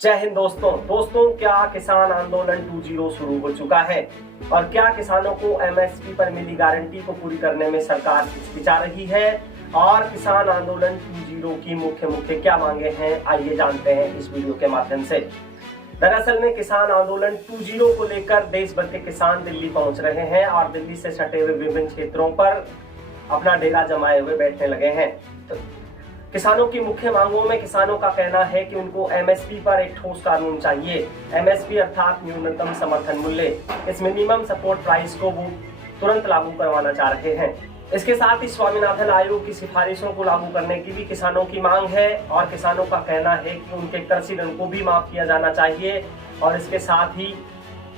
जय हिंद दोस्तों क्या किसान आंदोलन 2.0 शुरू हो चुका है और क्या किसानों को एमएसपी पर मिली गारंटी को पूरी करने में सरकार हिचकिचा रही है और किसान आंदोलन 2.0 की मुख्य क्या मांगे हैं, आइए जानते हैं इस वीडियो के माध्यम से। दरअसल में किसान आंदोलन 2.0 को लेकर देश भर के किसान दिल्ली पहुंच रहे हैं और दिल्ली से सटे हुए विभिन्न क्षेत्रों पर अपना डेरा जमाए हुए बैठने लगे हैं। तो किसानों की मुख्य मांगों में किसानों का कहना है कि उनको एमएसपी पर एक ठोस कानून चाहिए। एमएसपी अर्थात न्यूनतम समर्थन मूल्य, इस मिनिमम सपोर्ट प्राइस को वो तुरंत लागू करवाना चाह रहे हैं। इसके साथ ही स्वामीनाथन आयोग की सिफारिशों को लागू करने की भी किसानों की मांग है और किसानों का कहना है कि उनके कृषि ऋण को भी माफ किया जाना चाहिए और इसके साथ ही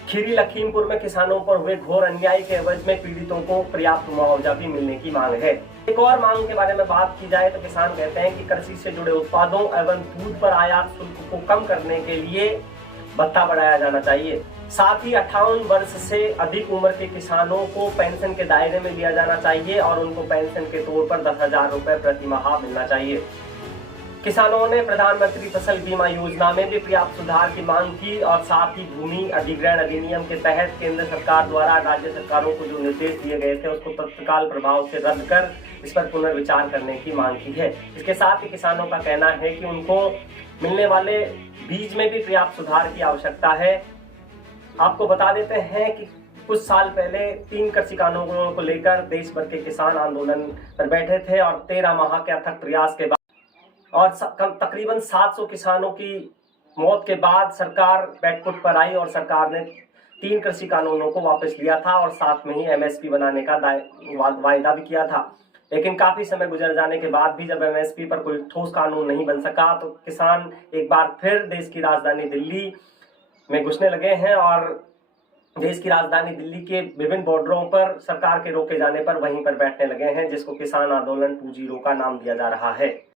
खीरी लखीमपुर में किसानों पर हुए घोर अन्याय के एवज में पीड़ितों को पर्याप्त मुआवजा भी मिलने की मांग है। एक और मांग के बारे में बात की जाए तो किसान कहते हैं कि कृषि से जुड़े उत्पादों एवं दूध पर आयात शुल्क को कम करने के लिए भत्ता बढ़ाया जाना चाहिए। साथ ही 58 वर्ष से अधिक उम्र के किसानों को पेंशन के दायरे में लिया जाना चाहिए और उनको पेंशन के तौर पर 10,000 रुपए प्रति माह मिलना चाहिए। किसानों ने प्रधानमंत्री फसल बीमा योजना में भी पर्याप्त सुधार की मांग की और साथ ही भूमि अधिग्रहण अधिनियम के तहत केंद्र सरकार द्वारा राज्य सरकारों को जो निर्देश दिए गए थे उसको तत्काल प्रभाव से रद्द कर इस पर पुनर्विचार करने की मांग की है। इसके साथ ही किसानों का कहना है कि उनको मिलने वाले बीज में भी पर्याप्त सुधार की आवश्यकता है। आपको बता देते हैं कि कुछ साल पहले 3 कृषि कानूनों को लेकर देश भर के किसान आंदोलन पर बैठे थे और 13 माह के अथक प्रयास के बाद और तकरीबन 700 किसानों की मौत के बाद सरकार बैकफुट पर आई और सरकार ने 3 कृषि कानूनों को वापस लिया था और साथ में ही एमएसपी बनाने का वायदा भी किया था। लेकिन काफी समय गुजर जाने के बाद भी जब एमएसपी पर कोई ठोस कानून नहीं बन सका तो किसान एक बार फिर देश की राजधानी दिल्ली में घुसने लगे हैं और देश की राजधानी दिल्ली के विभिन्न बॉर्डरों पर सरकार के रोके जाने पर वहीं पर बैठने लगे हैं, जिसको किसान आंदोलन 2.0 का नाम दिया जा रहा है।